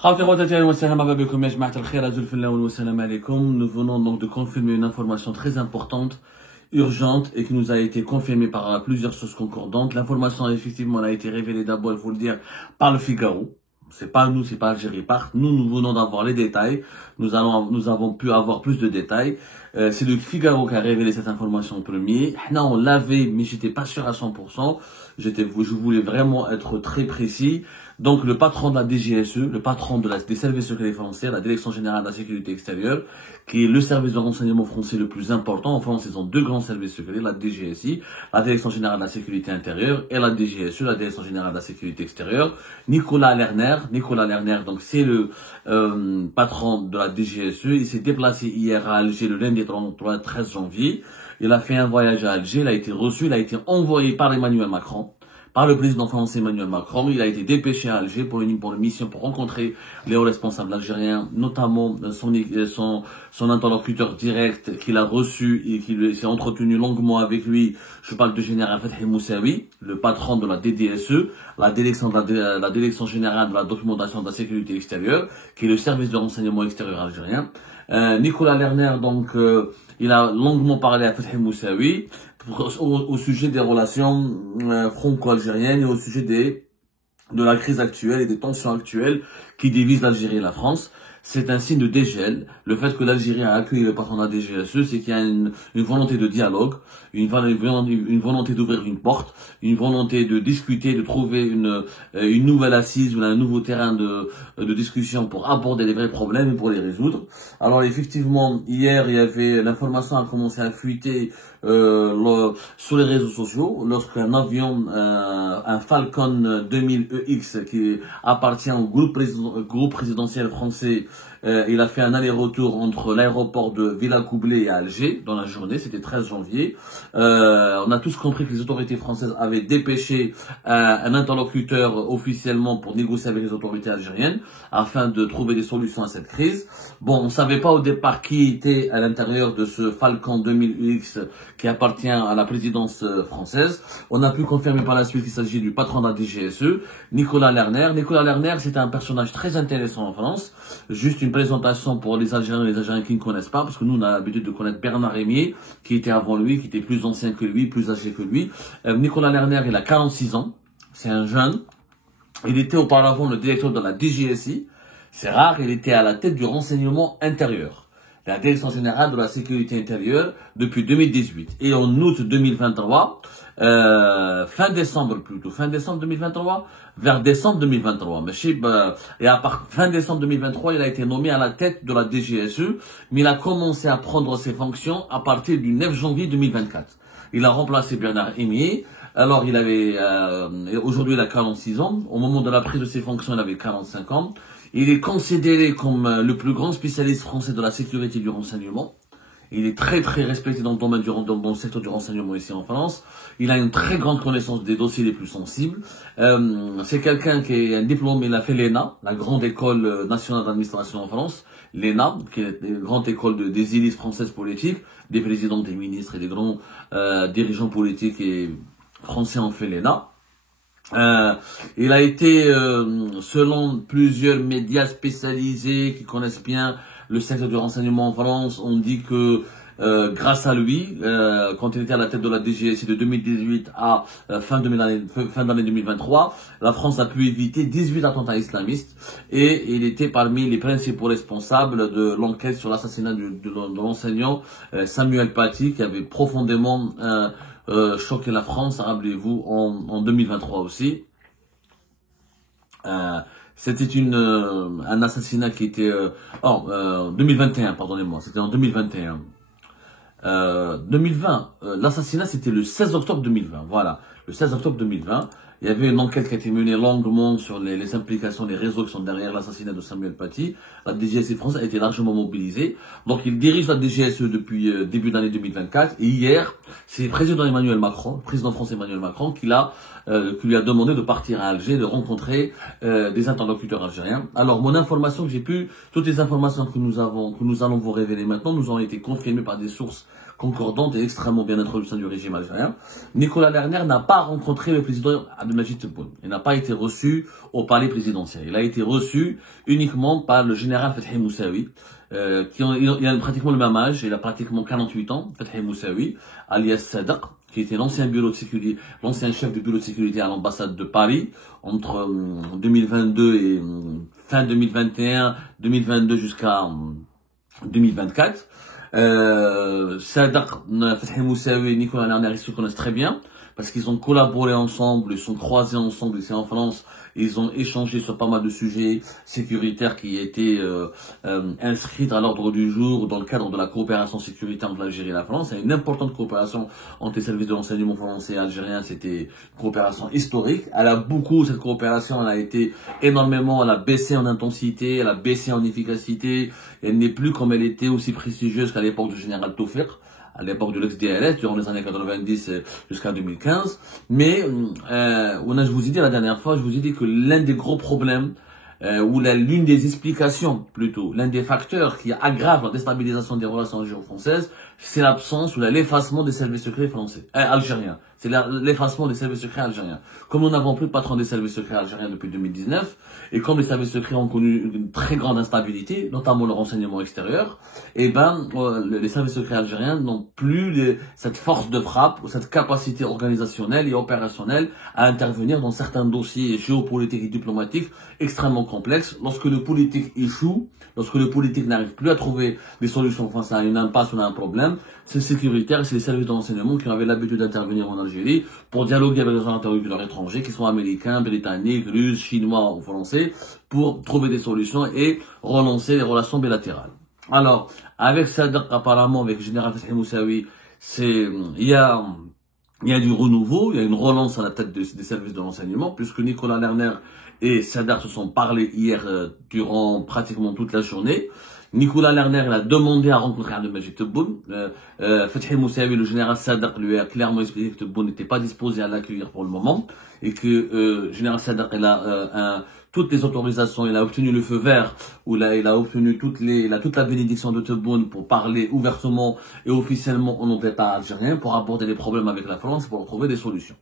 Nous venons donc de confirmer une information très importante, urgente et qui nous a été confirmée par plusieurs sources concordantes. L'information effectivement a été révélée d'abord, il faut le dire, par le Figaro. C'est pas nous, c'est pas Algérie Part. Nous venons d'avoir les détails. Nous avons pu avoir plus de détails. C'est le Figaro qui a révélé cette information en premier. Là, on l'avait, mais j'étais pas sûr à 100%. Je voulais vraiment être très précis. Donc, le patron de la DGSE, le patron des services secrets français, la Direction Générale de la Sécurité Extérieure, qui est le service de renseignement français le plus important. En France, ils ont deux grands services secrets, la DGSI, la Direction Générale de la Sécurité Intérieure, et la DGSE, la Direction Générale de la Sécurité Extérieure. Nicolas Lerner, donc c'est le patron de la DGSE. Il s'est déplacé hier à Alger le lundi 13 janvier. Il a fait un voyage à Alger, il a été reçu, il a été envoyé par Emmanuel Macron. Par le président français Emmanuel Macron, il a été dépêché à Alger pour une mission pour rencontrer les hauts responsables algériens, notamment son interlocuteur direct qu'il a reçu et qui s'est entretenu longuement avec lui. Je parle du général Fethi Moussaoui, le patron de la DDSE, la Direction Générale de la Documentation de la Sécurité Extérieure, qui est le service de renseignement extérieur algérien. Nicolas Lerner, donc, il a longuement parlé à Fethi Moussaoui au sujet des relations franco-algériennes et au sujet de la crise actuelle et des tensions actuelles qui divisent l'Algérie et la France. C'est un signe de dégel. Le fait que l'Algérie a accueilli le patron de la DGSE, c'est qu'il y a une volonté de dialogue, une volonté d'ouvrir une porte, une volonté de discuter, de trouver une nouvelle assise ou un nouveau terrain de discussion pour aborder les vrais problèmes et pour les résoudre. Alors effectivement, hier, il y avait l'information a commencé à fuiter sur les réseaux sociaux lorsqu'un avion, un Falcon 2000EX qui appartient au groupe présidentiel français, il a fait un aller-retour entre l'aéroport de Villacoublay et Alger dans la journée, c'était 13 janvier. On a tous compris que les autorités françaises avaient dépêché un interlocuteur officiellement pour négocier avec les autorités algériennes afin de trouver des solutions à cette crise. Bon, on savait pas au départ qui était à l'intérieur de ce Falcon 2000X qui appartient à la présidence française. On a pu confirmer par la suite qu'il s'agit du patron de la DGSE, Nicolas Lerner. Nicolas Lerner, c'est un personnage très intéressant en France. Juste une présentation pour les Algériens et les Algériens qui ne connaissent pas, parce que nous, on a l'habitude de connaître Bernard Rémier, qui était avant lui, qui était plus ancien que lui, plus âgé que lui. Nicolas Lerner, il a 46 ans. C'est un jeune. Il était auparavant le directeur de la DGSI. C'est rare, il était à la tête du renseignement intérieur, la Direction Générale de la Sécurité Intérieure, depuis 2018. Et en août 2023, fin décembre 2023, vers décembre 2023. Et fin décembre 2023, il a été nommé à la tête de la DGSE, mais il a commencé à prendre ses fonctions à partir du 9 janvier 2024. Il a remplacé Bernard Rémier. Alors, aujourd'hui, il a 46 ans. Au moment de la prise de ses fonctions, il avait 45 ans. Il est considéré comme le plus grand spécialiste français de la sécurité du renseignement. Il est très très respecté dans le domaine dans le secteur du renseignement ici en France. Il a une très grande connaissance des dossiers les plus sensibles. C'est quelqu'un qui est un diplôme, il a fait l'ENA, la grande école nationale d'administration en France. L'ENA, qui est la grande école des élites françaises politiques, des présidents, des ministres et des grands dirigeants politiques et français ont fait l'ENA. Il a été, selon plusieurs médias spécialisés qui connaissent bien le secteur du renseignement en France, on dit que grâce à lui, quand il était à la tête de la DGSI de 2018 à fin d'année 2023, la France a pu éviter 18 attentats islamistes et il était parmi les principaux responsables de l'enquête sur l'assassinat de l'enseignant Samuel Paty, qui avait profondément choqué la France, rappelez-vous, en 2023 aussi. C'était un assassinat qui était 2021, pardonnez-moi, c'était en 2021. 2020, l'assassinat c'était le 16 octobre 2020, voilà, le 16 octobre 2020. Il y avait une enquête qui a été menée longuement sur les implications des réseaux qui sont derrière l'assassinat de Samuel Paty. La DGSE française a été largement mobilisée. Donc il dirige la DGSE depuis début d'année 2024. Et hier, c'est le président français Emmanuel Macron, qui lui a demandé de partir à Alger, de rencontrer des interlocuteurs algériens. Alors mon information que j'ai pu, toutes les informations que nous allons vous révéler maintenant, nous ont été confirmées par des sources concordante et extrêmement bien introduite au sein du régime algérien. Nicolas Lerner n'a pas rencontré le président Abdelmadjid Tebboune. Il n'a pas été reçu au palais présidentiel. Il a été reçu uniquement par le général Fethi Moussaoui, il a pratiquement le même âge, il a pratiquement 48 ans, Fethi Moussaoui, alias Sadaq, qui était l'ancien chef du bureau de sécurité à l'ambassade de Paris entre 2022 et fin 2021, 2022 jusqu'à 2024. Sadaq, Fethi Moussaoui et Nicolas Lerner, ils se connaissent très bien parce qu'ils ont collaboré ensemble, ils sont croisés ensemble ici en France, ils ont échangé sur pas mal de sujets sécuritaires qui étaient inscrits à l'ordre du jour dans le cadre de la coopération sécuritaire entre l'Algérie et la France. C'est une importante coopération entre les services de renseignement français et algériens, c'était une coopération historique. Cette coopération, elle a été énormément, elle a baissé en intensité, elle a baissé en efficacité, elle n'est plus comme elle était aussi prestigieuse qu'à l'époque du général Tawfiq, à l'époque de l'ex-DLS, durant les années 90 jusqu'à 2015. Mais, je vous ai dit la dernière fois, je vous ai dit que l'un des gros problèmes, l'une des explications, plutôt, l'un des facteurs qui aggrave la déstabilisation des relations algéro-françaises, c'est l'absence ou l'effacement des services secrets algériens. C'est l'effacement des services secrets algériens. Comme nous n'avons plus de patron des services secrets algériens depuis 2019, et comme les services secrets ont connu une très grande instabilité, notamment le renseignement extérieur, les services secrets algériens n'ont plus cette force de frappe, ou cette capacité organisationnelle et opérationnelle à intervenir dans certains dossiers géopolitiques et diplomatiques extrêmement complexes. Lorsque le politique échoue, lorsque le politique n'arrive plus à trouver des solutions face à une impasse ou à un problème, c'est sécuritaire et c'est les services de renseignement qui avaient l'habitude d'intervenir en Algérie pour dialoguer avec les interlocuteurs étrangers qui sont américains, britanniques, russes, chinois ou français pour trouver des solutions et relancer les relations bilatérales. Alors, avec Sadaq, apparemment, avec le général Fethi Moussaoui, il y a du renouveau, il y a une relance à la tête des services de renseignement, puisque Nicolas Lerner et Sadaq se sont parlé hier durant pratiquement toute la journée. Nicolas Lerner, il a demandé à rencontrer Abdelmadjid Tebboune. Fethi Moussaoui, le général Sadaq, lui a clairement expliqué que Tebboune n'était pas disposé à l'accueillir pour le moment et que le général Sadaq, il a toutes les autorisations, il a obtenu le feu vert, il a obtenu toute la bénédiction de Tebboune pour parler ouvertement et officiellement au nom de l'État algérien, pour aborder les problèmes avec la France, pour trouver des solutions.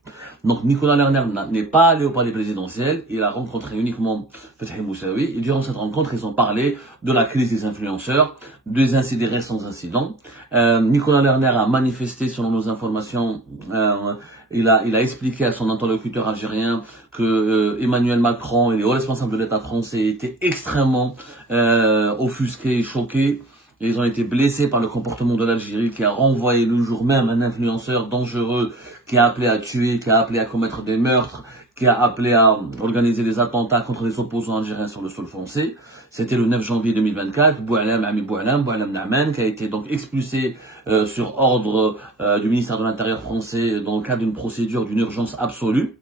Donc Nicolas Lerner n'est pas allé au palais présidentiel, il a rencontré uniquement Fethi Moussaoui, et durant cette rencontre, ils ont parlé de la crise des influenceurs, des récents incidents. Nicolas Lerner a manifesté, selon nos informations, il a expliqué à son interlocuteur algérien que Emmanuel Macron et les hauts responsables de l'État français étaient extrêmement offusqués et choqués. Et ils ont été blessés par le comportement de l'Algérie qui a renvoyé le jour même un influenceur dangereux qui a appelé à tuer, qui a appelé à commettre des meurtres, qui a appelé à organiser des attentats contre les opposants algériens sur le sol français. C'était le 9 janvier 2024, Boualem Naaman, qui a été donc expulsé sur ordre du ministère de l'Intérieur français dans le cadre d'une procédure d'une urgence absolue.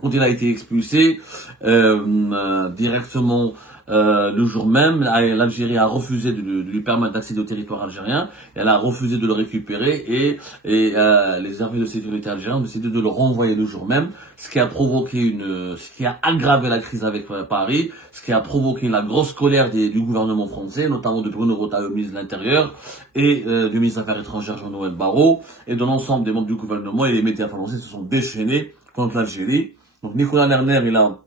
Quand il a été expulsé, directement le jour même, l'Algérie a refusé de lui permettre d'accéder au territoire algérien, elle a refusé de le récupérer et les services de sécurité algériens ont décidé de le renvoyer le jour même, ce qui a aggravé la crise avec Paris, ce qui a provoqué la grosse colère du gouvernement français, notamment de Bruno Retailleau, ministre de l'Intérieur, et du ministre des Affaires étrangères Jean-Noël Barrot, et de l'ensemble des membres du gouvernement, et les médias français se sont déchaînés contre l'Algérie. Donc Nicolas Lerner, il a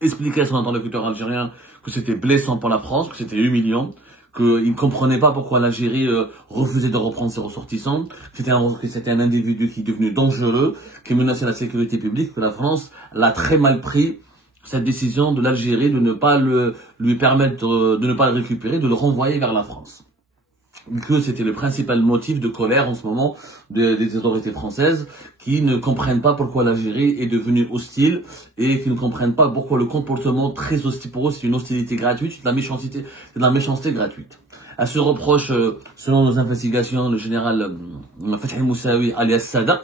expliqué à son interlocuteur algérien que c'était blessant pour la France, que c'était humiliant, qu'il ne comprenait pas pourquoi l'Algérie refusait de reprendre ses ressortissants, que c'était un individu qui est devenu dangereux, qui menaçait la sécurité publique, que la France l'a très mal pris, cette décision de l'Algérie de ne pas lui permettre, de ne pas le récupérer, de le renvoyer vers la France. Que c'était le principal motif de colère en ce moment des autorités françaises qui ne comprennent pas pourquoi l'Algérie est devenue hostile et qui ne comprennent pas pourquoi le comportement très hostile pour eux, c'est une hostilité gratuite, c'est de la méchanceté gratuite. À ce reproche, selon nos investigations, le général Fethi Moussaoui alias Sadaq,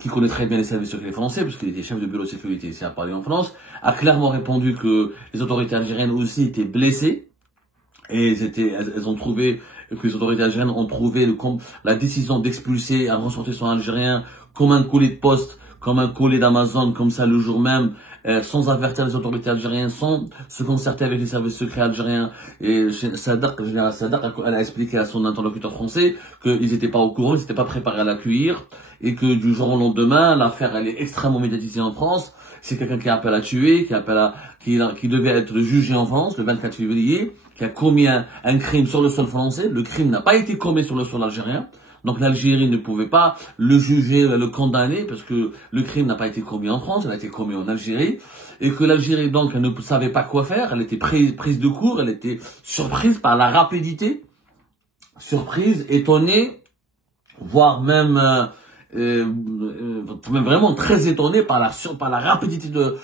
qui connaît très bien les services secrets français, puisqu'il était chef de bureau de sécurité ici à Paris en France, a clairement répondu que les autorités algériennes aussi étaient blessées et elles ont trouvé que les autorités algériennes ont trouvé la décision d'expulser un ressortissant algérien comme un colis de poste, comme un colis d'Amazon, comme ça le jour même, sans avertir les autorités algériennes, sans se concerter avec les services secrets algériens. Et Sadak, le général Sadak, elle a expliqué à son interlocuteur français qu'ils n'étaient pas au courant, ils n'étaient pas préparés à l'accueillir, et que du jour au lendemain, l'affaire elle est extrêmement médiatisée en France. C'est quelqu'un qui appelle à tuer, qui devait être jugé en France le 24 février, qui a commis un crime sur le sol français. Le crime n'a pas été commis sur le sol algérien. Donc l'Algérie ne pouvait pas le juger, le condamner, parce que le crime n'a pas été commis en France, il a été commis en Algérie, et que l'Algérie, donc, elle ne savait pas quoi faire, elle était prise de court, elle était surprise par la rapidité, surprise, étonnée, voire même vraiment très étonnée par la rapidité de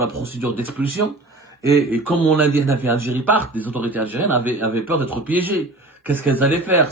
la procédure d'expulsion. Et comme on l'a dit, Algérie part, les autorités algériennes avaient peur d'être piégées. Qu'est-ce qu'elles allaient faire?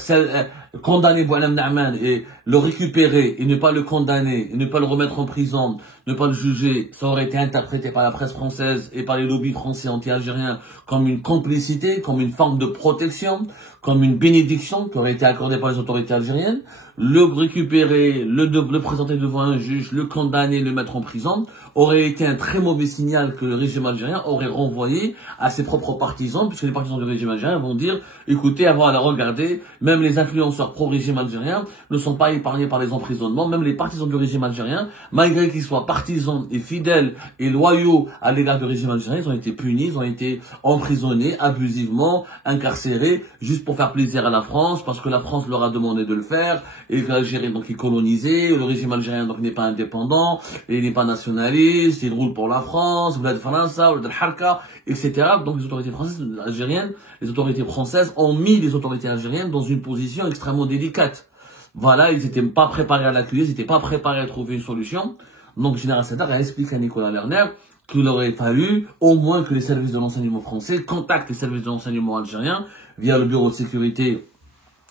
Condamner Boualem Naaman et le récupérer et ne pas le condamner, et ne pas le remettre en prison, ne pas le juger, ça aurait été interprété par la presse française et par les lobbies français anti-algériens comme une complicité, comme une forme de protection, comme une bénédiction qui aurait été accordée par les autorités algériennes. Le récupérer, le présenter devant un juge, le condamner, le mettre en prison, aurait été un très mauvais signal que le régime algérien aurait renvoyé à ses propres partisans, puisque les partisans du régime algérien vont dire, écoutez, avant à la regarder, même les influenceurs pro-régime algérien ne sont pas épargnés par les emprisonnements, même les partisans du régime algérien, malgré qu'ils soient partisans et fidèles et loyaux à l'égard du régime algérien, ils ont été punis, ils ont été emprisonnés abusivement, incarcérés, juste pour faire plaisir à la France, parce que la France leur a demandé de le faire, et que l'Algérie donc est colonisée, le régime algérien donc n'est pas indépendant, et il n'est pas nationaliste, il roule pour la France, vous êtes Faransa, vous êtes Harka, etc. Donc les autorités françaises, algériennes, les autorités françaises ont mis les autorités algériennes dans une position extrêmement délicate. Voilà, ils n'étaient pas préparés à l'accueillir, ils n'étaient pas préparés à trouver une solution. Donc le général Sadak a expliqué à Nicolas Lerner qu'il aurait fallu au moins que les services de l'enseignement français contactent les services de l'enseignement algérien via le bureau de sécurité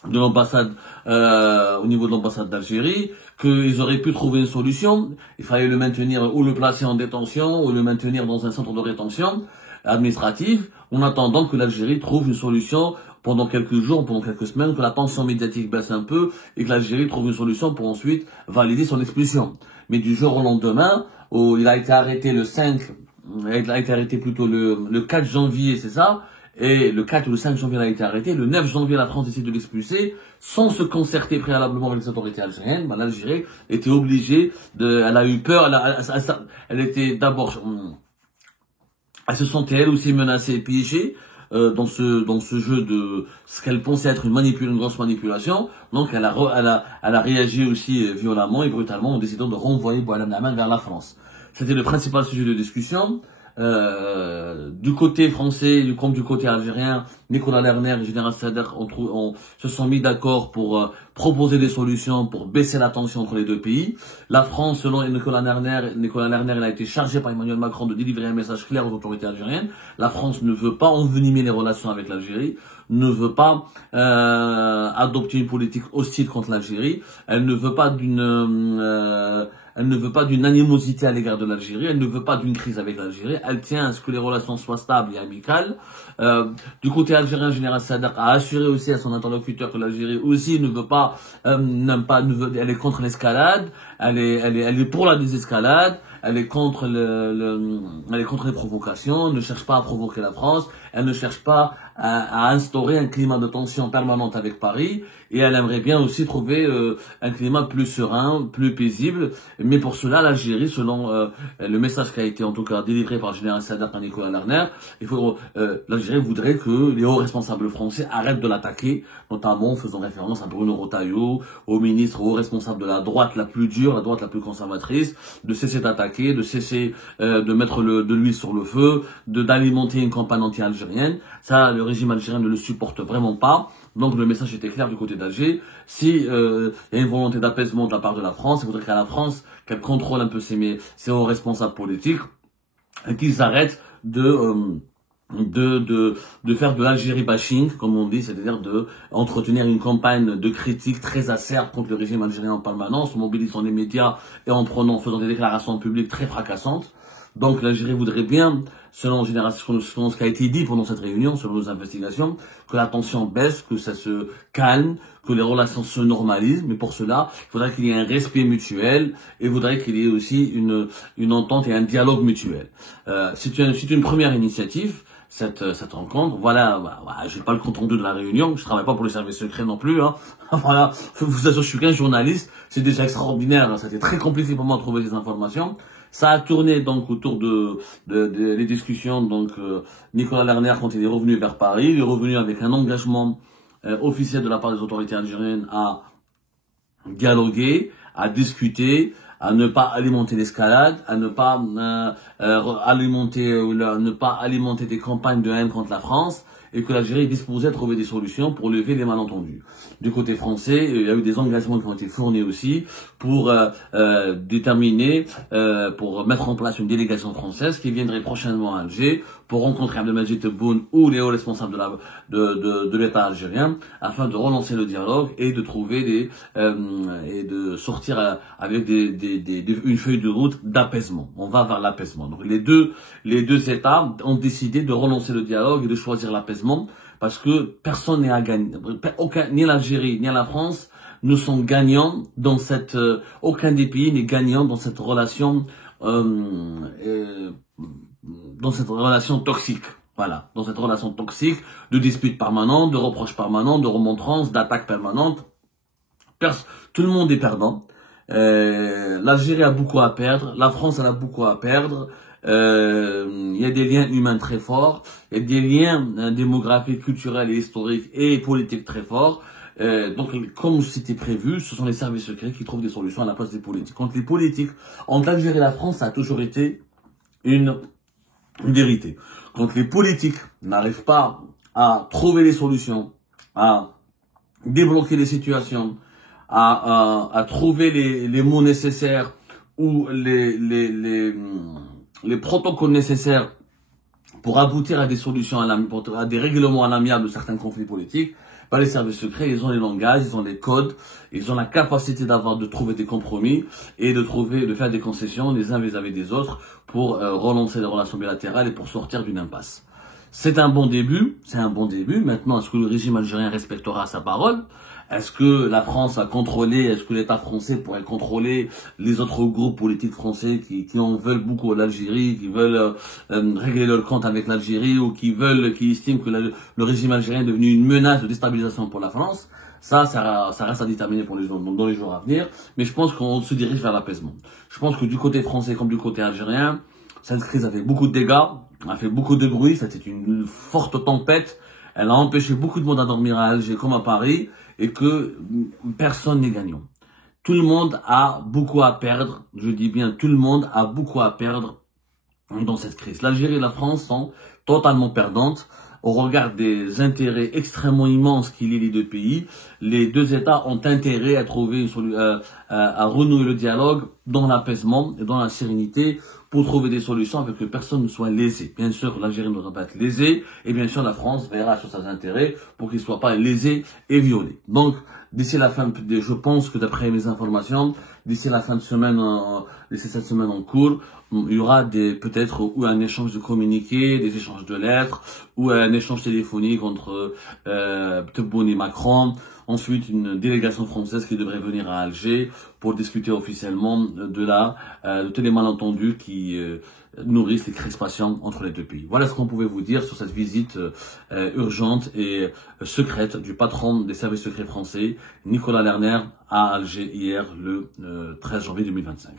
de l'ambassade, au niveau de l'ambassade d'Algérie, qu'ils auraient pu trouver une solution. Il fallait le maintenir ou le placer en détention ou le maintenir dans un centre de rétention administratif, en attendant que l'Algérie trouve une solution pendant quelques jours, pendant quelques semaines, que la tension médiatique baisse un peu et que l'Algérie trouve une solution pour ensuite valider son expulsion. Mais du jour au lendemain, il a été arrêté le 5, il a été arrêté plutôt le 4 janvier, c'est ça? Et le 4 ou le 5 janvier, il a été arrêté. Le 9 janvier, la France décide de l'expulser sans se concerter préalablement avec les autorités algériennes. L'Algérie était obligée elle a eu peur, elle était d'abord, elle se sentait elle aussi menacée et piégée, dans ce jeu de ce qu'elle pensait être une grosse manipulation. Donc elle a réagi aussi violemment et brutalement en décidant de renvoyer Boualem Naaman vers la France. C'était le principal sujet de discussion. Du côté français comme du côté algérien, Nicolas Lerner et le général Sadak se sont mis d'accord pour proposer des solutions pour baisser la tension entre les deux pays. La France, selon Nicolas Lerner, il a été chargé par Emmanuel Macron de délivrer un message clair aux autorités algériennes. La France ne veut pas envenimer les relations avec l'Algérie, ne veut pas adopter une politique hostile contre l'Algérie. Elle ne veut pas d'une animosité à l'égard de l'Algérie, elle ne veut pas d'une crise avec l'Algérie, elle tient à ce que les relations soient stables et amicales. Du côté algérien, le général Sadak a assuré aussi à son interlocuteur que l'Algérie aussi ne veut pas, elle est contre l'escalade, elle est pour la désescalade, elle est contre elle est contre les provocations, elle ne cherche pas à provoquer la France, elle ne cherche pas à instaurer un climat de tension permanente avec Paris, et elle aimerait bien aussi trouver un climat plus serein, plus paisible. Mais pour cela, l'Algérie, selon le message qui a été en tout cas délivré par le général Sadak par Nicolas Lerner, l'Algérie voudrait que les hauts responsables français arrêtent de l'attaquer, notamment en faisant référence à Bruno Retailleau, au ministre, aux responsables de la droite la plus dure, la droite la plus conservatrice, de cesser d'attaquer, de cesser de mettre de l'huile sur le feu, d'alimenter une campagne anti-algérienne. Ça, le régime algérien ne le supporte vraiment pas. Donc le message était clair du côté d'Alger. Si y a une volonté d'apaisement de la part de la France, il faudrait qu'à la France, qu'elle contrôle un peu ses hauts responsables politiques et qu'ils arrêtent de faire de l'Algérie bashing, comme on dit, c'est-à-dire de entretenir une campagne de critique très acerbe contre le régime algérien en permanence, en mobilisant les médias et faisant des déclarations publiques très fracassantes. Donc l'Algérie voudrait bien, selon ce qui a été dit pendant cette réunion, selon nos investigations, que la tension baisse, que ça se calme, que les relations se normalisent. Mais pour cela, il faudrait qu'il y ait un respect mutuel et il faudrait qu'il y ait aussi une entente et un dialogue mutuel. C'est une première initiative. Cette rencontre, voilà, j'ai pas le compte rendu de la réunion, je travaille pas pour les services secrets non plus, hein. Voilà, vous assure, je suis qu'un journaliste, c'est déjà extraordinaire, hein. C'était très compliqué pour moi de trouver des informations. Ça a tourné donc autour les discussions, donc Nicolas Lerner, quand il est revenu vers Paris, il est revenu avec un engagement officiel de la part des autorités algériennes à dialoguer, à discuter, à ne pas alimenter l'escalade, à ne pas ne pas alimenter des campagnes de haine contre la France, et que l'Algérie est disposée à trouver des solutions pour lever les malentendus. Du côté français, il y a eu des engagements qui ont été fournis aussi pour déterminer, pour mettre en place une délégation française qui viendrait prochainement à Alger pour rencontrer Abdelmadjid Tebboune ou les hauts responsables de l'État algérien afin de relancer le dialogue et de trouver et de sortir avec une feuille de route d'apaisement. On va vers l'apaisement. Donc les deux États ont décidé de relancer le dialogue et de choisir l'apaisement parce que personne n'est à gagner. Ni l'Algérie ni la France ne sont gagnants dans aucun des pays n'est gagnant dans cette relation toxique. Voilà, dans cette relation toxique de disputes permanentes, de reproches permanents, de remontrances, d'attaques permanentes. Tout le monde est perdant. L'Algérie a beaucoup à perdre, la France elle a beaucoup à perdre. Il y a des liens humains très forts, il y a des liens démographiques, culturels et historiques et politiques très forts. Donc, comme c'était prévu, ce sont les services secrets qui trouvent des solutions à la place des politiques. Entre les politiques, entre l'Algérie et la France, ça a toujours été une vérité. Quand les politiques n'arrivent pas à trouver les solutions, à débloquer les situations, à trouver les mots nécessaires ou les protocoles nécessaires pour aboutir à des solutions, à des règlements à l'amiable de certains conflits politiques, les services secrets, ils ont les langages, ils ont les codes, ils ont la capacité de trouver des compromis et de faire des concessions les uns vis-à-vis des autres pour relancer les relations bilatérales et pour sortir d'une impasse. C'est un bon début. Maintenant, est-ce que le régime algérien respectera sa parole? Est-ce que la France va contrôler, est-ce que l'État français pourrait contrôler les autres groupes politiques français qui en veulent beaucoup à l'Algérie, qui veulent régler leur compte avec l'Algérie ou qui estiment que le régime algérien est devenu une menace de déstabilisation pour la France? Ça reste à déterminer dans les jours à venir. Mais je pense qu'on se dirige vers l'apaisement. Je pense que du côté français comme du côté algérien, cette crise a fait beaucoup de dégâts, a fait beaucoup de bruit, c'était une forte tempête. Elle a empêché beaucoup de monde à dormir à Alger comme à Paris et que personne n'est gagnant. Tout le monde a beaucoup à perdre, je dis bien tout le monde a beaucoup à perdre dans cette crise. L'Algérie et la France sont totalement perdantes au regard des intérêts extrêmement immenses qu'il y a les deux pays. Les deux États ont intérêt à trouver à renouer le dialogue dans l'apaisement et dans la sérénité pour trouver des solutions avec que personne ne soit lésé. Bien sûr, l'Algérie ne doit pas être lésée et bien sûr la France verra sur ses intérêts pour qu'il ne soit pas lésé et violé. Donc, d'ici la fin, je pense que d'après mes informations, d'ici la fin de semaine, d'ici cette semaine en cours, il y aura peut-être ou un échange de communiqués, des échanges de lettres, ou un échange téléphonique entre Tebboune et Macron. Ensuite, une délégation française qui devrait venir à Alger pour discuter officiellement de tous les malentendus qui nourrissent les crispations entre les deux pays. Voilà ce qu'on pouvait vous dire sur cette visite urgente et secrète du patron des services secrets français, Nicolas Lerner, à Alger hier le 13 janvier 2025.